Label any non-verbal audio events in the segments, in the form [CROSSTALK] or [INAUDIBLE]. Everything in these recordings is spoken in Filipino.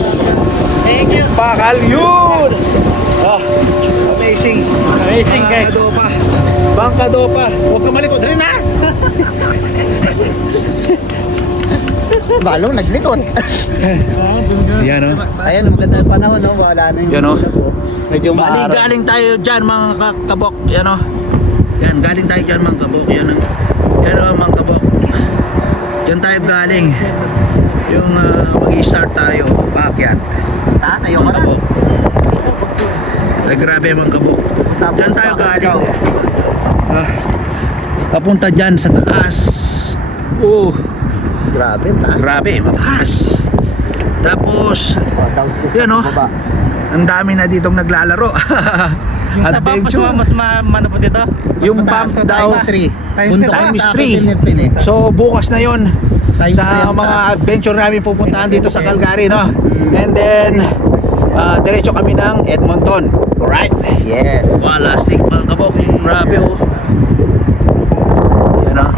Tapos, bakal yun! Ah, amazing. Amazing, guys. Bangkado pa. Bangkado pa. Huwag ka malikot rin, ha? [LAUGHS] Balong naglikot. Yan, no? Ayan, maganda yung panahon, no? Wala na yung Yan, oh. ulap, oh. Medyo Bali, maaraw. galing tayo dyan mga ka- kabok. Yan o. Yan, galing tayo dyan mga kabok. Yan o. Yan o mga kabok. Dyan tayo galing. Yung uh, mag-start tayo. Paakyat. Taas, ayaw ka na. Ay, grabe mga kabok. Dyan tayo galing. Ah, papunta dyan sa taas. Oh, Grabe, taas. grabe, mataas. Tapos, Oh, Yan, oh. baba. ang dami na ditong naglalaro. [LAUGHS] Yung sa mas, Adventure. mas ma, ano po dito? Yung pump daw. Times 3. Times Bundok eh. So bukas na yon sa mga adventure namin pupuntahan dito sa Calgary no. And then ah, diretso kami ng Edmonton. Alright. Yes. Wala mga kabok. Grabe oh. Yan oh.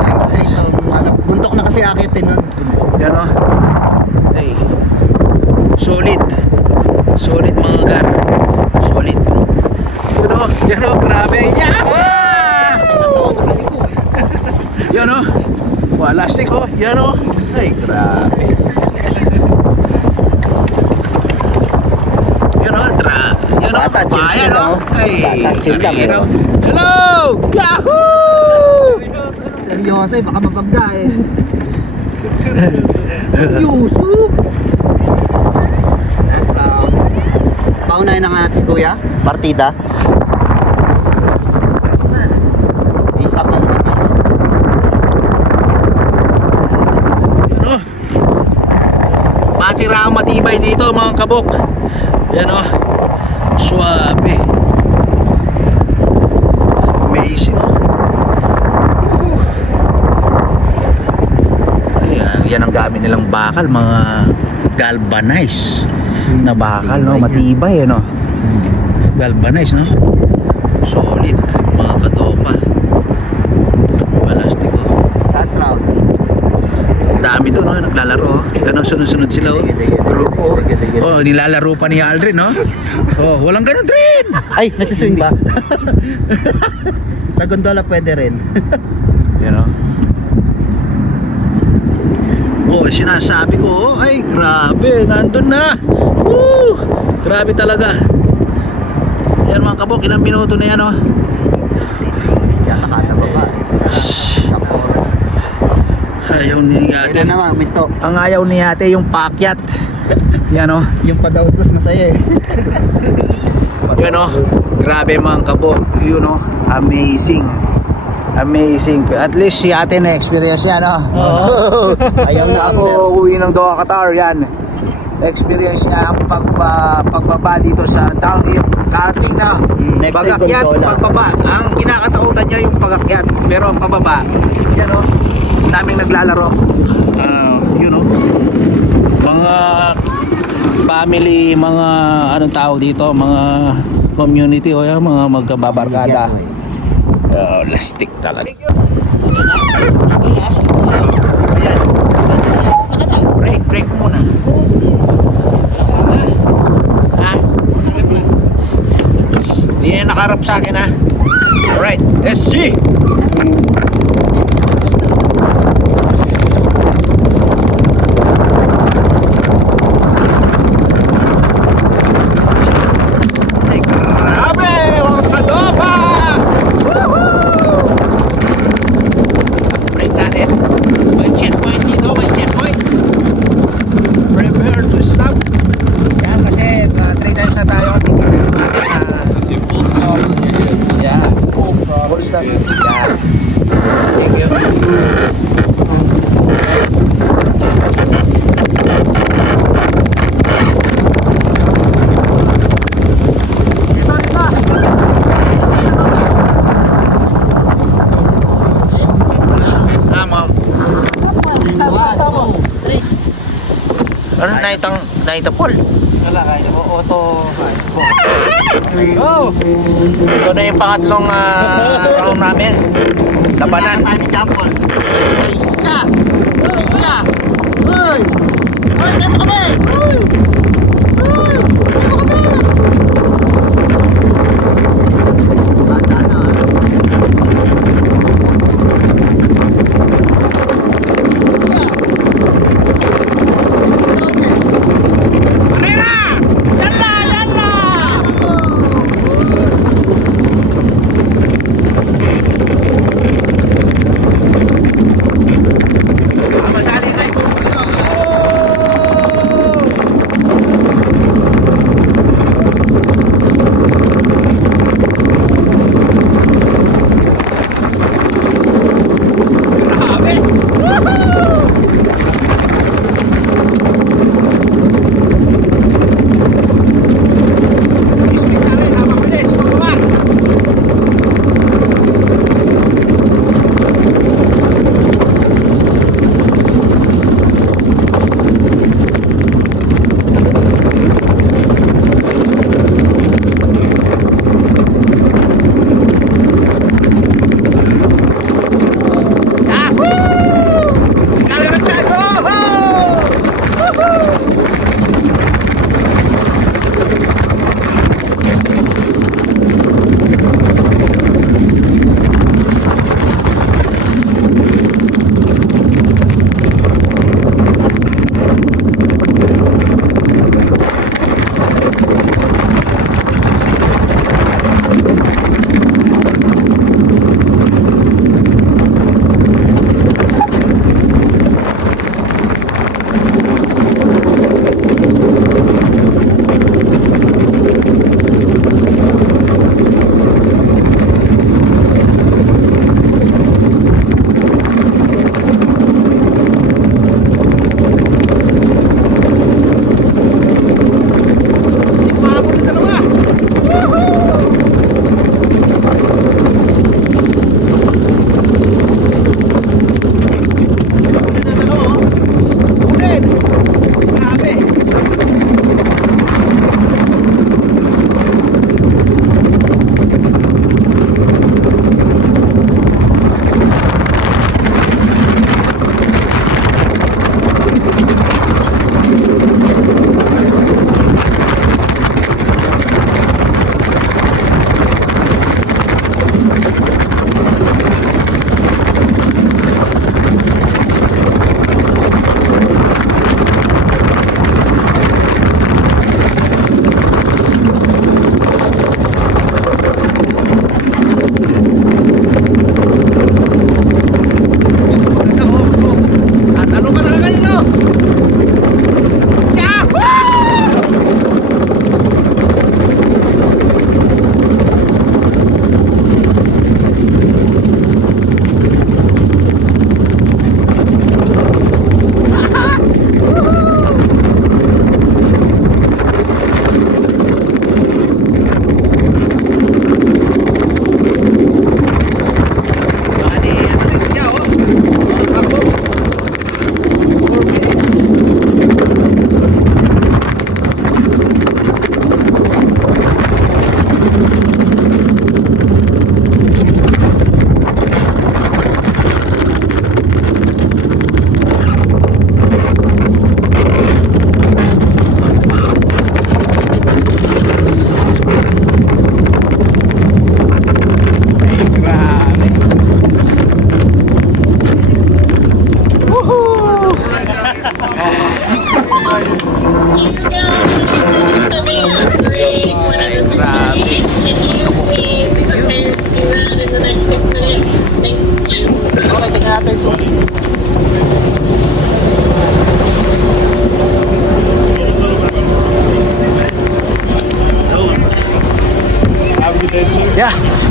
Times 3. So, ano, bundok na kasi akitin nun. Yan oh. Hey. Solid. Solid mga gar. Solid. Yan oh. Yan oh. Grabe. Yahoo! Yan oh. Wala stick oh. Yan oh. Ay, grabe. Yan oh, tra. Yan oh, Bata, chill bayan lang, oh. oh. Ay, chill lang, eh. oh. Hello! Yahoo! Seryoso eh, baka mapagda eh. [LAUGHS] Yusuf! Last round. Paunahin na nga natin si Kuya. Partida. I-stop na naman. Ano? Matira ang matibay dito mga kabok. Yan o. Suabe. Amazing o. Ayan, gamit nilang bakal, mga galvanized na bakal, no? Matibay, ano? Galvanized, no? Solid, mga kadopa. Plastic, oh. Last round. Dami to, no? Naglalaro. oh. Ganun, sunod-sunod sila, oh. Grupo. Oh, nilalaro pa ni Aldrin, no? [LAUGHS] Oh, walang ganun, Drin! Ay, nagsiswing ba? [LAUGHS] Sa gondola pwede rin. [LAUGHS] Yan, oh. Oh, sinasabi ko, oh, ay, grabe, nandun na. Woo! Grabe talaga. Yan mga kabok, ilang minuto na yan, oh. Siya nakataba forest. Ayaw ni ate. na naman, minto. Ang ayaw ni ate yung pakyat. [LAUGHS] Yan, oh. Yung padaw-dos masaya eh. Yun oh, grabe mga kabo. Yun oh, amazing. Amazing. At least si ate na experience yan oh. [LAUGHS] Ayaw na ako uwi ng Doha Qatar yan. Experience niya ang pagba, pagbaba dito sa downhill karting na Next time, pagakyat, pagbaba. Ang kinakatakutan niya yung pagakyat, pero ang pababa, yan ang daming naglalaro. Ah, yun oh. Mga family, mga anong tawag dito, mga community o yan, mga magkababarkada. Oh, lastik talaga. Break, break muna. Hindi na nakarap sa akin ha. Alright, SG! Ay, grabe! Mga kadopa! Woohoo! Break natin. May checkpoint dito, may checkpoint. Prepare to stop. Yan kasi uh, three times na tayo. Dito na yung ating uh, full stop. Yeah. Full stop. Full stop. Yeah. Ano, naitang, naitapol. Wala kaya mo. Auto. Oh! Ito na yung pangatlong ah, round namin. Labanan. Tayo ni Jampol. Ay, siya! Ay, siya! Uy! Uy, mo kami!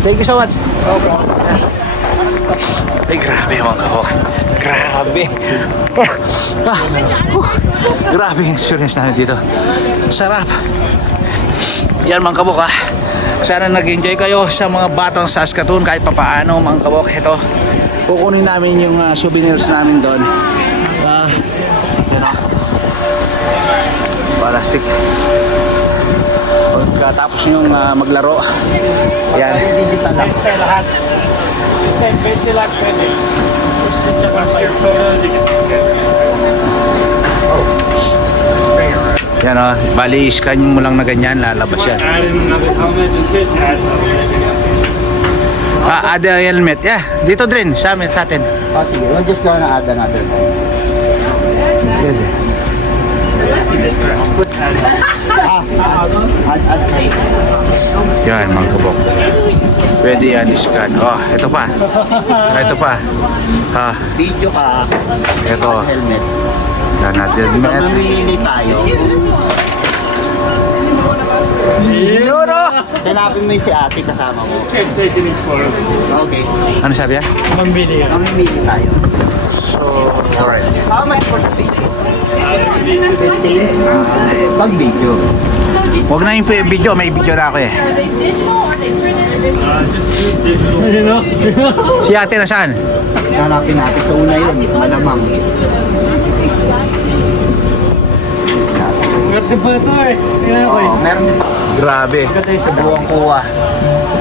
Thank you so much. Ay, grabe mga kabok. Grabe. Ah, huh, grabe yung insurance namin dito. Sarap. Yan mga kabok ah. Sana nag-enjoy kayo sa mga batang Saskatoon kahit papaano mga kabok. Ito, kukunin namin yung ah, souvenirs namin doon. Ah, yun ah. wala stick. Pagkatapos yung ah, maglaro, yan. Lahat. Pwede, lahat pwede. Yan o, bali scan mo lang na ganyan, lalabas yan. Ah, add a helmet. Yeah, dito din, sa amin, sa atin. Oh, sige. We'll just go na add another one. Pwede. [LAUGHS] Yan, mga kabok. Pwede yan, scan. Oh, ito pa. Ah, ito pa. Ah, Video ka, ito. helmet. Yan natin. So, mamimili tayo. Yun o! Hanapin mo yung si ate kasama mo. Okay. Ano sabi yan? Mambili yan. Mamimili tayo. So, alright. How much for the video? 15? Pag video. Huwag na yung video, may video na ako eh. Are they digital or are they printed? Just do digital. You know? Si ate na saan? Hanapin natin sa una yun. Malamang. Swerte pa ito eh. Tingnan ko eh. Meron din. Grabe. Maganda yung sa Buwang kuha.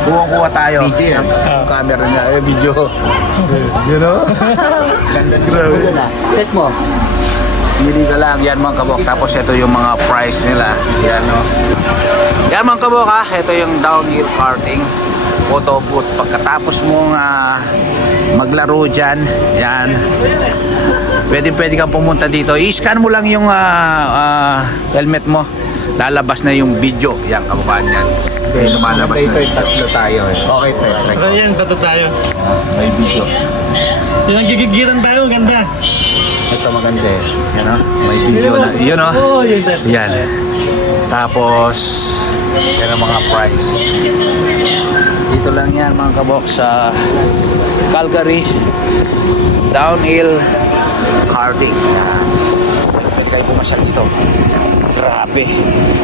Buwang kuha tayo. Video yan. Ang camera niya, eh, video. You know? Ganda. Ganda na. Check mo. Pili ka lang, yan mga kabok. Tapos ito yung mga price nila. Yan no. Yan mga kabok ha. Ito yung downhill karting. Photo booth. Pagkatapos mong ah, maglaro dyan, yan. Pwede pwede kang pumunta dito. I-scan mo lang yung ah, ah, helmet mo. Lalabas na yung video. Yan kababayan yan. Okay, lumalabas Ito na. yung tatlo tayo eh. Okay, tayo. Pero yan, tato tayo. May video. Yung gigigiran tayo, ganda. Ito maganda eh. Yan o. May video na. Yun o. Oo, yun. Yan. Tapos, yan ang mga price. Dito lang yan mga kabok sa Calgary Downhill Karting. Yan. Pwede kayo pumasyal dito. Grabe.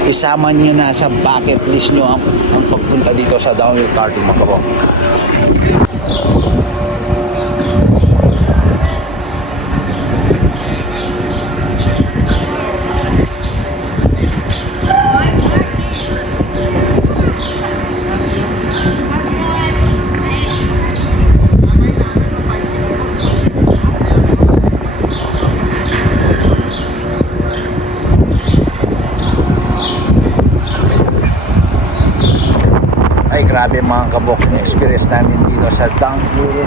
Isama niyo na sa bucket list nyo ang, ang pagpunta dito sa Downhill Karting mga grabe mga kabok yung experience namin dito sa downhill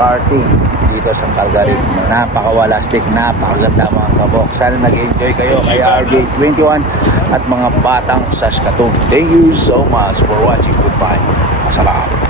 karting dito sa Calgary. Napakawalastik, napakaganda mga kabok. Sana nag-enjoy kayo kay RJ21 at mga batang Saskatoon. Thank you so much for watching. Goodbye. Masarap.